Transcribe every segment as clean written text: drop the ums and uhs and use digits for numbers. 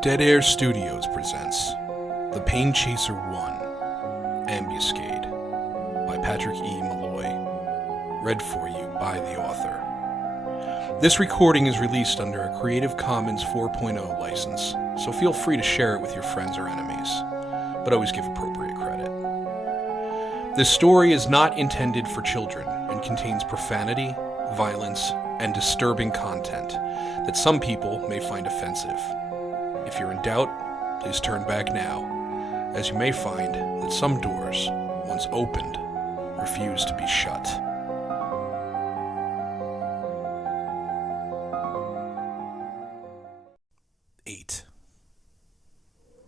Dead Air Studios presents The Pain Chaser 1, Ambuscade, by Patrick E. Malloy, read for you by the author. This recording is released under a Creative Commons 4.0 license, so feel free to share it with your friends or enemies, but always give appropriate credit. This story is not intended for children and contains profanity, violence, and disturbing content that some people may find offensive. If you're in doubt, please turn back now, as you may find that some doors, once opened, refuse to be shut.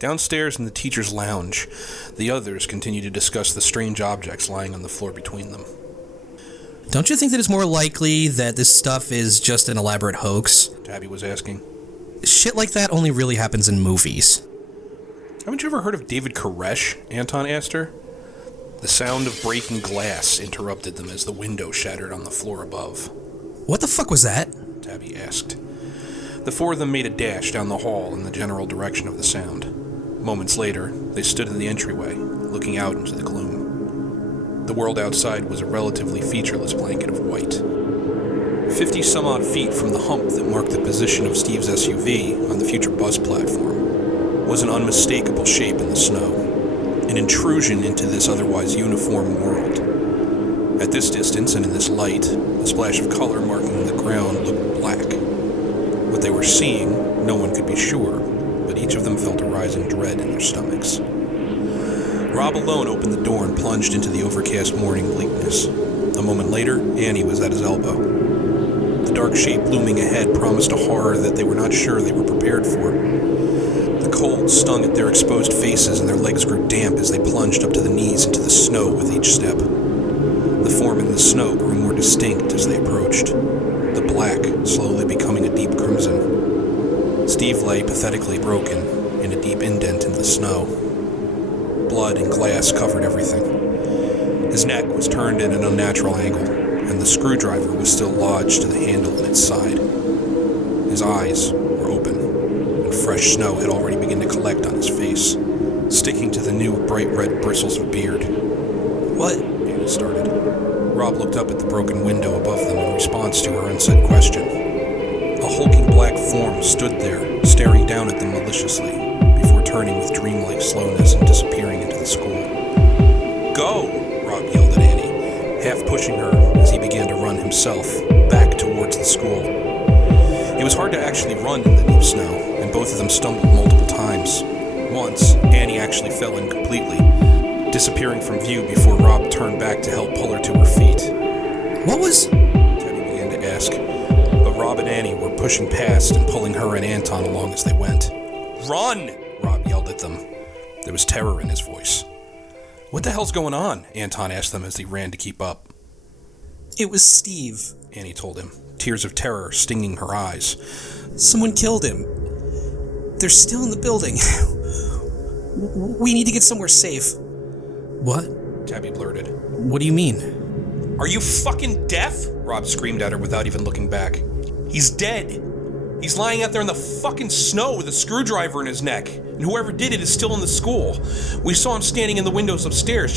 Downstairs in the teacher's lounge, the others continue to discuss the strange objects lying on the floor between them. Don't you think that it's more likely that this stuff is just an elaborate hoax? Tabby was asking. Shit like that only really happens in movies. Haven't you ever heard of David Koresh? Anton asked her. The sound of breaking glass interrupted them as the window shattered on the floor above. What the fuck was that? Tabby asked. The four of them made a dash down the hall in the general direction of the sound. Moments later, they stood in the entryway, looking out into the gloom. The world outside was a relatively featureless blanket of white. 50-some-odd feet from the hump that marked the position of Steve's SUV on the future bus platform was an unmistakable shape in the snow, an intrusion into this otherwise uniform world. At this distance and in this light, the splash of color marking the ground looked black. What they were seeing, no one could be sure, but each of them felt a rising dread in their stomachs. Rob alone opened the door and plunged into the overcast morning bleakness. A moment later, Annie was at his elbow. The dark shape looming ahead promised a horror that they were not sure they were prepared for. The cold stung at their exposed faces and their legs grew damp as they plunged up to the knees into the snow with each step. The form in the snow grew more distinct as they approached, the black slowly becoming a deep crimson. Steve lay pathetically broken in a deep indent in the snow. Blood and glass covered everything. His neck was turned in an unnatural angle, and the screwdriver was still lodged to the handle in its side. His eyes were open, and fresh snow had already begun to collect on his face, sticking to the new bright red bristles of beard. What? Annie started. Rob looked up at the broken window above them in response to her unsaid question. A hulking black form stood there, staring down at them maliciously, before turning with dreamlike slowness and disappearing into the school. "Go!" Rob yelled at Annie, half pushing her as he began to run himself back towards the school. It was hard to actually run in the deep snow, and both of them stumbled multiple times. Once, Annie actually fell in completely, disappearing from view before Rob turned back to help pull her to her feet. What was... Teddy began to ask, but Rob and Annie were pushing past and pulling her and Anton along as they went. "Run!" Rob yelled at them. There was terror in his voice. "What the hell's going on?" Anton asked them as they ran to keep up. It was Steve. Annie told him, tears of terror stinging her eyes. Someone killed him. They're still in the building. We need to get somewhere safe. What? Tabby blurted. What do you mean? "Are you fucking deaf?" Rob screamed at her without even looking back. "He's dead. He's lying out there in the fucking snow with a screwdriver in his neck, and whoever did it is still in the school. We saw him standing in the windows upstairs,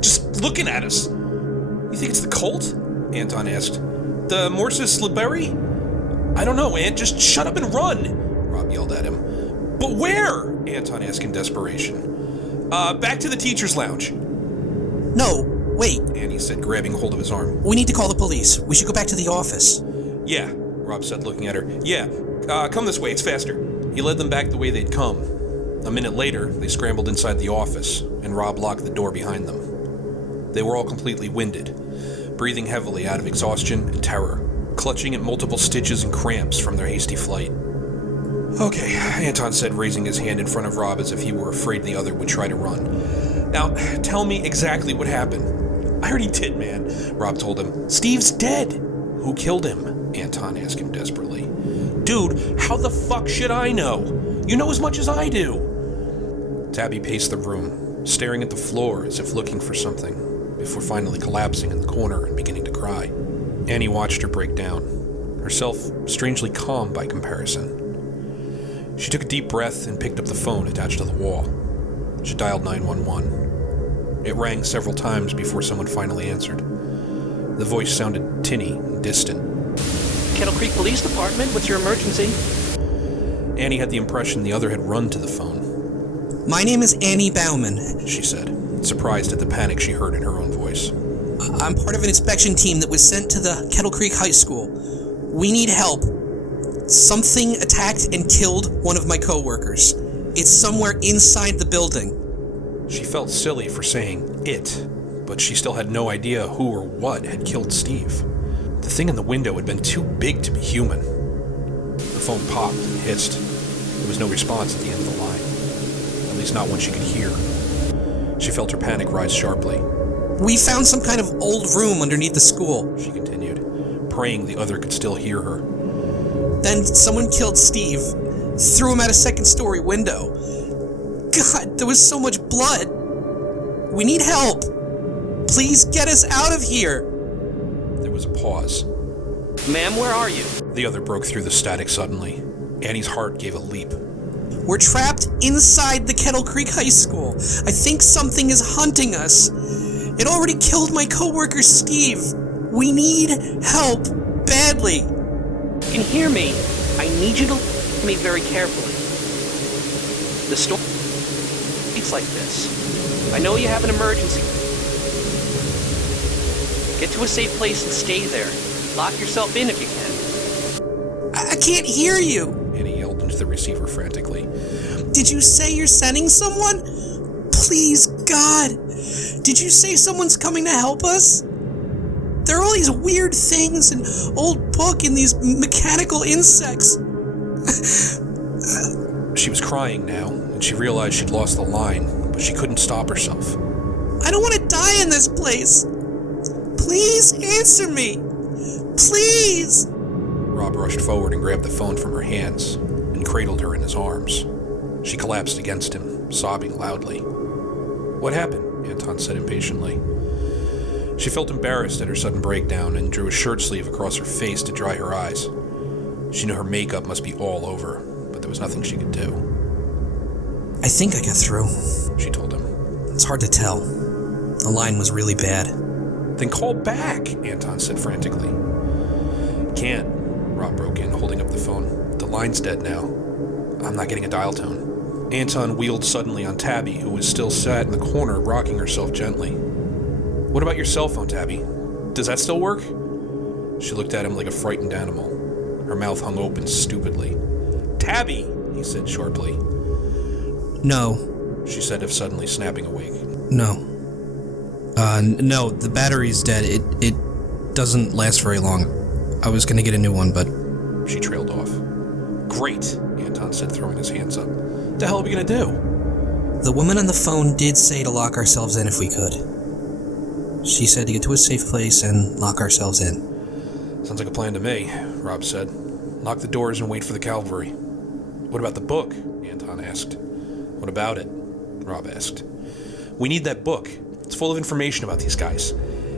just looking at us." "You think it's the cult?" Anton asked. "The Morsis Libery?" "I don't know, Ant. Just shut up and run!" Rob yelled at him. "But where?" Anton asked in desperation. Back to the teacher's lounge." No, wait. Annie said, grabbing hold of his arm. We need to call the police. We should go back to the office. "Yeah," Rob said, looking at her. "Yeah, come this way, it's faster." He led them back the way they'd come. A minute later, they scrambled inside the office, and Rob locked the door behind them. They were all completely winded, breathing heavily out of exhaustion and terror, clutching at multiple stitches and cramps from their hasty flight. "Okay," Anton said, raising his hand in front of Rob as if he were afraid the other would try to run. "Now, tell me exactly what happened." "I already did, man," Rob told him. "Steve's dead." "Who killed him?" Anton asked him desperately. "Dude, how the fuck should I know? You know as much as I do." Tabby paced the room, staring at the floor as if looking for something, before finally collapsing in the corner and beginning to cry. Annie watched her break down, herself strangely calm by comparison. She took a deep breath and picked up the phone attached to the wall. She dialed 911. It rang several times before someone finally answered. The voice sounded tinny and distant. Kettle Creek Police Department, what's your emergency? Annie had the impression the other had run to the phone. My name is Annie Bauman, She said, surprised at the panic she heard in her own voice. I'm part of an inspection team that was sent to the Kettle Creek High School. We need help. Something attacked and killed one of my coworkers. It's somewhere inside the building. She felt silly for saying it, but she still had no idea who or what had killed Steve. The thing in the window had been too big to be human. The phone popped and hissed. There was no response at the end of the line. At least not one she could hear. She felt her panic rise sharply. We found some kind of old room underneath the school, She continued, praying the other could still hear her. Then someone killed Steve, threw him out a second-story window. God, there was so much blood. We need help. Please get us out of here. There was a pause. Ma'am, where are you? The other broke through the static suddenly. Annie's heart gave a leap. We're trapped inside the Kettle Creek High School. I think something is hunting us. It already killed my coworker Steve. We need help badly. You can hear me. I need you to listen to me very carefully. The storm speaks like this. I know you have an emergency. Get to a safe place and stay there. Lock yourself in if you can. I can't hear you. Annie yelled into the receiver frantically. Did you say you're sending someone? Please, God. Did you say someone's coming to help us? There are all these weird things, an old book, and these mechanical insects. She was crying now, and she realized she'd lost the line, but she couldn't stop herself. I don't want to die in this place. Please answer me. Please. Rob rushed forward and grabbed the phone from her hands and cradled her in his arms. She collapsed against him, sobbing loudly. What happened? Anton said impatiently. She felt embarrassed at her sudden breakdown and drew a shirt sleeve across her face to dry her eyes. She knew her makeup must be all over, but there was nothing she could do. I think I got through, She told him. It's hard to tell. The line was really bad. Then call back, Anton said frantically. Can't, Rob broke in, holding up the phone. The line's dead now. I'm not getting a dial tone. Anton wheeled suddenly on Tabby, who was still sat in the corner, rocking herself gently. What about your cell phone, Tabby? Does that still work? She looked at him like a frightened animal. Her mouth hung open stupidly. Tabby, he said sharply. No. She said, suddenly snapping awake. No. No, the battery's dead. It doesn't last very long. I was gonna get a new one, but... She trailed off. Great, Anton said, throwing his hands up. What the hell are we gonna do? The woman on the phone did say to lock ourselves in if we could. She said to get to a safe place and lock ourselves in. Sounds like a plan to me, Rob said. Lock the doors and wait for the cavalry. What about the book? Anton asked. What about it? Rob asked. We need that book. It's full of information about these guys.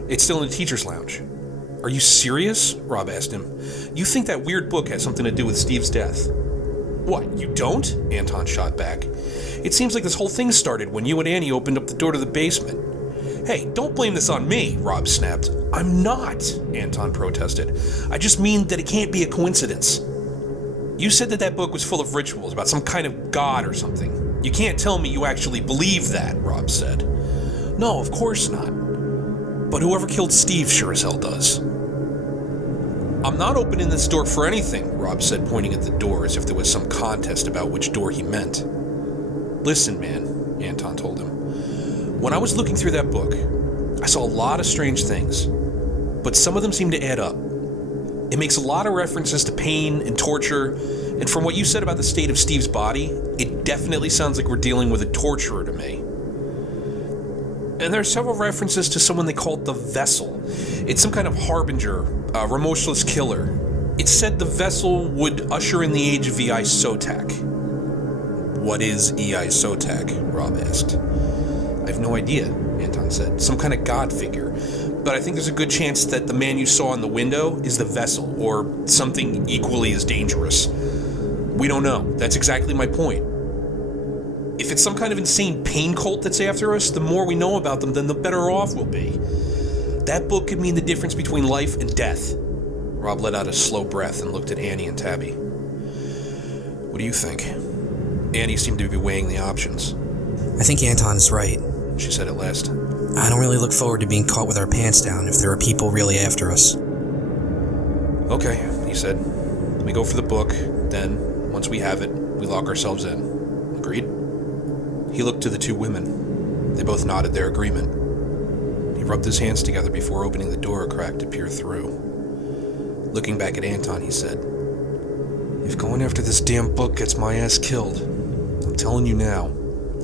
It's still in the teacher's lounge. Are you serious? Rob asked him. You think that weird book has something to do with Steve's death? What, you don't? Anton shot back. It seems like this whole thing started when you and Annie opened up the door to the basement. Hey, don't blame this on me, Rob snapped. I'm not, Anton protested. I just mean that it can't be a coincidence. You said that book was full of rituals about some kind of god or something. You can't tell me you actually believe that, Rob said. No, of course not. But whoever killed Steve sure as hell does. I'm not opening this door for anything, Rob said, pointing at the door as if there was some contest about which door he meant. Listen, man, Anton told him. When I was looking through that book, I saw a lot of strange things, but some of them seem to add up. It makes a lot of references to pain and torture, and from what you said about the state of Steve's body, it definitely sounds like we're dealing with a torturer to me. And there are several references to someone they called the Vessel. It's some kind of harbinger, a remorseless killer. It said the Vessel would usher in the age of E.I. Sotak. What is E.I. Sotak? Rob asked. I have no idea, Anton said. Some kind of god figure. But I think there's a good chance that the man you saw in the window is the Vessel, or something equally as dangerous. We don't know. That's exactly my point. If it's some kind of insane pain cult that's after us, the more we know about them, then the better off we'll be. That book could mean the difference between life and death. Rob let out a slow breath and looked at Annie and Tabby. What do you think? Annie seemed to be weighing the options. I think Anton's right. She said at last. I don't really look forward to being caught with our pants down if there are people really after us. Okay, he said. We go for the book, then, once we have it, we lock ourselves in. Agreed? He looked to the two women. They both nodded their agreement. He rubbed his hands together before opening the door a crack to peer through. Looking back at Anton, he said, If going after this damn book gets my ass killed, I'm telling you now,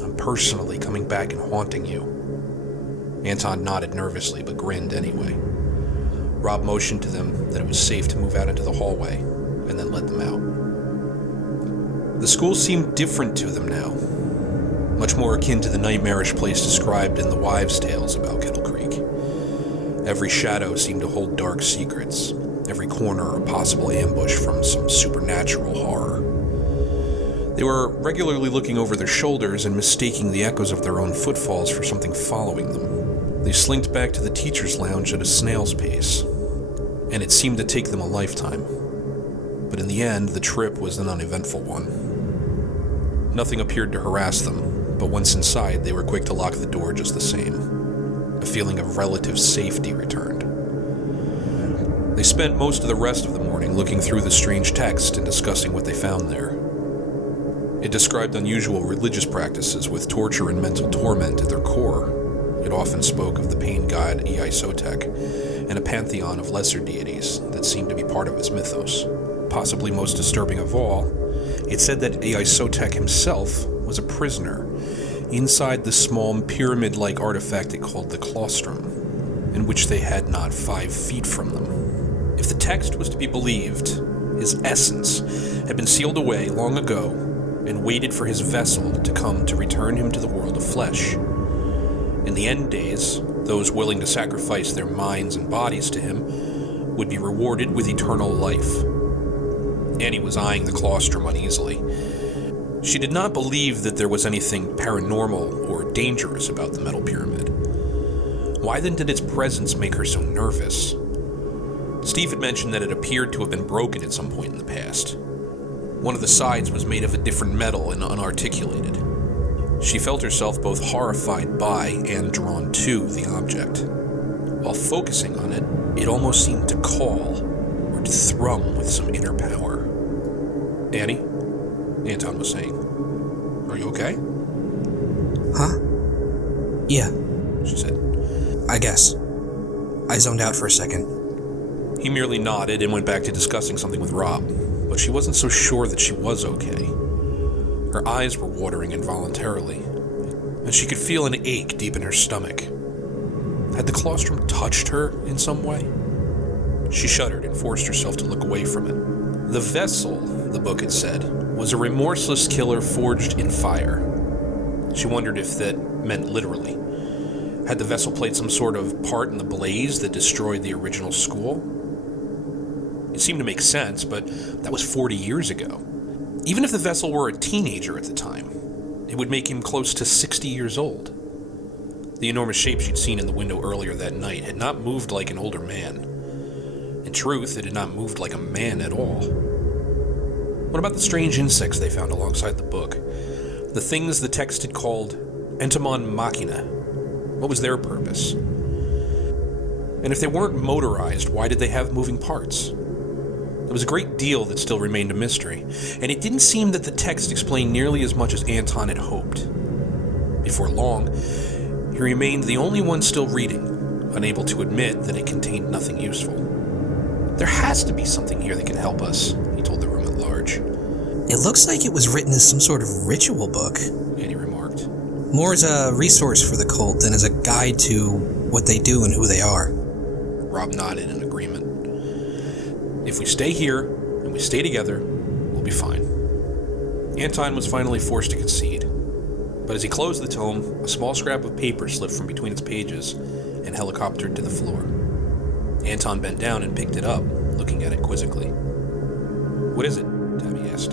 I'm personally coming back and haunting you. Anton nodded nervously, but grinned anyway. Rob motioned to them that it was safe to move out into the hallway, and then let them out. The school seemed different to them now, much more akin to the nightmarish place described in the wives' tales about Kettle Creek. Every shadow seemed to hold dark secrets, every corner a possible ambush from some supernatural horror. They were regularly looking over their shoulders and mistaking the echoes of their own footfalls for something following them. They slinked back to the teacher's lounge at a snail's pace, and it seemed to take them a lifetime. But in the end, the trip was an uneventful one. Nothing appeared to harass them, but once inside, they were quick to lock the door just the same. A feeling of relative safety returned. They spent most of the rest of the morning looking through the strange text and discussing what they found there. It described unusual religious practices with torture and mental torment at their core. It often spoke of the pain god Sotek and a pantheon of lesser deities that seemed to be part of his mythos. Possibly most disturbing of all, it said that Sotek himself was a prisoner inside the small pyramid-like artifact it called the claustrum, in which they had not 5 feet from them. If the text was to be believed, his essence had been sealed away long ago and waited for his vessel to come to return him to the world of flesh. In the end days, those willing to sacrifice their minds and bodies to him would be rewarded with eternal life. Annie was eyeing the claustrum uneasily. She did not believe that there was anything paranormal or dangerous about the metal pyramid. Why then did its presence make her so nervous? Steve had mentioned that it appeared to have been broken at some point in the past. One of the sides was made of a different metal and unarticulated. She felt herself both horrified by and drawn to the object. While focusing on it, it almost seemed to call or to thrum with some inner power. Annie? Anton was saying. Are you okay? Huh? Yeah, She said. I guess. I zoned out for a second. He merely nodded and went back to discussing something with Rob, but she wasn't so sure that she was okay. Her eyes were watering involuntarily, and she could feel an ache deep in her stomach. Had the claustrum touched her in some way? She shuddered and forced herself to look away from it. The vessel, the book had said, was a remorseless killer forged in fire. She wondered if that meant literally. Had the vessel played some sort of part in the blaze that destroyed the original school? It seemed to make sense, but that was 40 years ago. Even if the vessel were a teenager at the time, it would make him close to 60 years old. The enormous shape she'd seen in the window earlier that night had not moved like an older man. In truth, it had not moved like a man at all. What about the strange insects they found alongside the book? The things the text had called entomon machina. What was their purpose? And if they weren't motorized, why did they have moving parts? There was a great deal that still remained a mystery, and it didn't seem that the text explained nearly as much as Anton had hoped. Before long, he remained the only one still reading, unable to admit that it contained nothing useful. There has to be something here that can help us, he told the room at large. It looks like it was written as some sort of ritual book. Annie remarked. More as a resource for the cult than as a guide to what they do and who they are. Rob nodded in agreement. If we stay here, and we stay together, we'll be fine. Anton was finally forced to concede. But as he closed the tome, a small scrap of paper slipped from between its pages and helicoptered to the floor. Anton bent down and picked it up, looking at it quizzically. What is it? Tabby asked.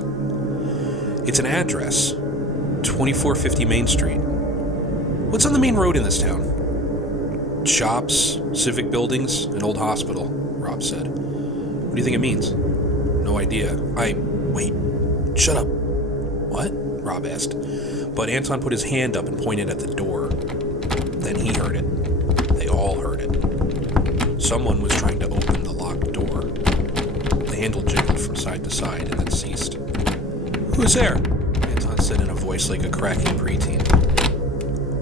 It's an address. 2450 Main Street. What's on the main road in this town? Shops, civic buildings, an old hospital, Rob said. What do you think it means? No idea. Wait. Shut up. What? Rob asked. But Anton put his hand up and pointed at the door. Then he heard it. They all heard it. Someone was trying to open the locked door. The handle jiggled from side to side and then ceased. Who's there? Anton said in a voice like a cracking preteen.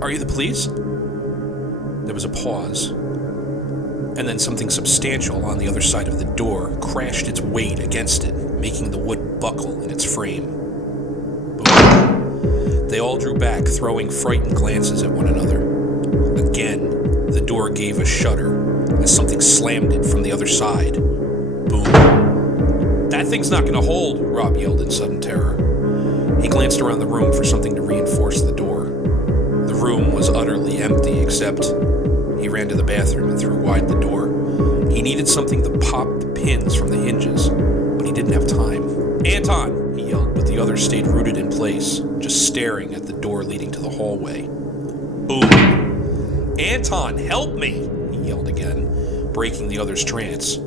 Are you the police? There was a pause. And then something substantial on the other side of the door crashed its weight against it, making the wood buckle in its frame. Boom. They all drew back, throwing frightened glances at one another. Again, the door gave a shudder as something slammed it from the other side. Boom. That thing's not gonna hold, Rob yelled in sudden terror. He glanced around the room for something to reinforce the door. The room was utterly empty, except he ran to the bathroom and threw wide the door. He needed something to pop the pins from the hinges, but he didn't have time. Anton, he yelled, but the other stayed rooted in place, just staring at the door leading to the hallway. Boom. Anton, help me, he yelled again, breaking the other's trance.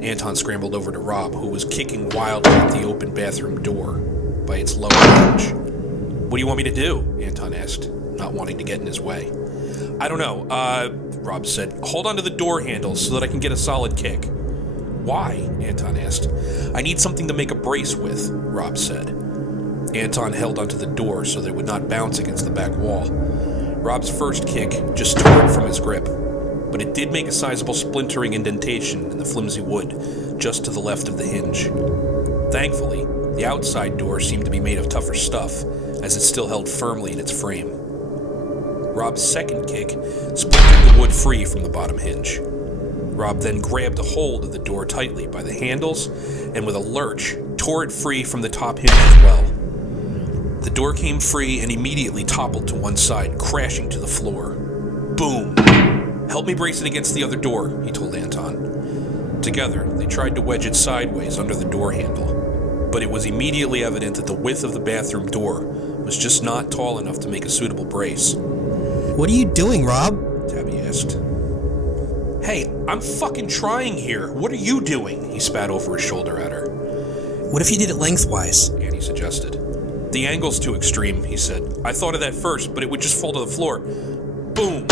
Anton scrambled over to Rob, who was kicking wildly at the open bathroom door by its lower hinge. What do you want me to do? Anton asked, not wanting to get in his way. I don't know, Rob said. Hold onto the door handle so that I can get a solid kick. Why? Anton asked. I need something to make a brace with, Rob said. Anton held onto the door so that it would not bounce against the back wall. Rob's first kick just tore it from his grip, but it did make a sizable splintering indentation in the flimsy wood just to the left of the hinge. Thankfully, the outside door seemed to be made of tougher stuff, as it still held firmly in its frame. Rob's second kick splintered the wood free from the bottom hinge. Rob then grabbed a hold of the door tightly by the handles and with a lurch tore it free from the top hinge as well. The door came free and immediately toppled to one side, crashing to the floor. Boom! Help me brace it against the other door, he told Anton. Together, they tried to wedge it sideways under the door handle, but it was immediately evident that the width of the bathroom door was just not tall enough to make a suitable brace. What are you doing, Rob? Tabby asked. Hey, I'm fucking trying here. What are you doing? He spat over his shoulder at her. What if you did it lengthwise? Annie suggested. The angle's too extreme, he said. I thought of that first, but it would just fall to the floor. Boom!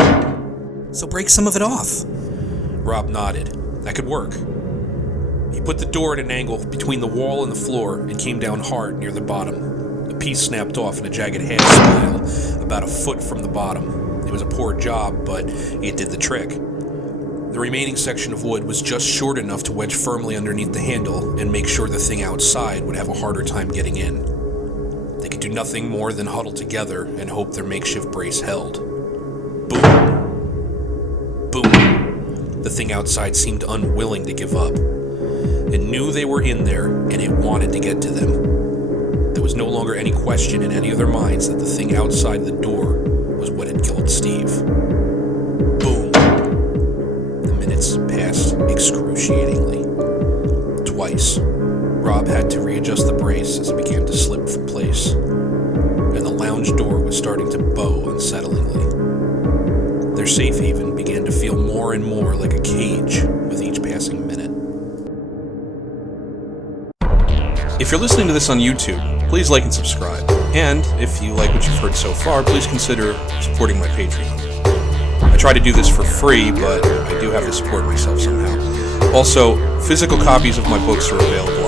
So break some of it off. Rob nodded. That could work. He put the door at an angle between the wall and the floor and came down hard near the bottom. A piece snapped off in a jagged half smile about a foot from the bottom. It was a poor job, but it did the trick. The remaining section of wood was just short enough to wedge firmly underneath the handle and make sure the thing outside would have a harder time getting in. They could do nothing more than huddle together and hope their makeshift brace held. Boom. Boom. The thing outside seemed unwilling to give up. It knew they were in there, and it wanted to get to them. There was no longer any question in any of their minds that the thing outside the door was what had killed Steve. Boom. The minutes passed excruciatingly. Twice, Rob had to readjust the brace as it began to slip from place, and the lounge door was starting to bow unsettlingly. Their safe haven began to feel more and more like a cage with each passing minute. If you're listening to this on YouTube, please like and subscribe. And if you like what you've heard so far, please consider supporting my Patreon. I try to do this for free, but I do have to support myself somehow. Also, physical copies of my books are available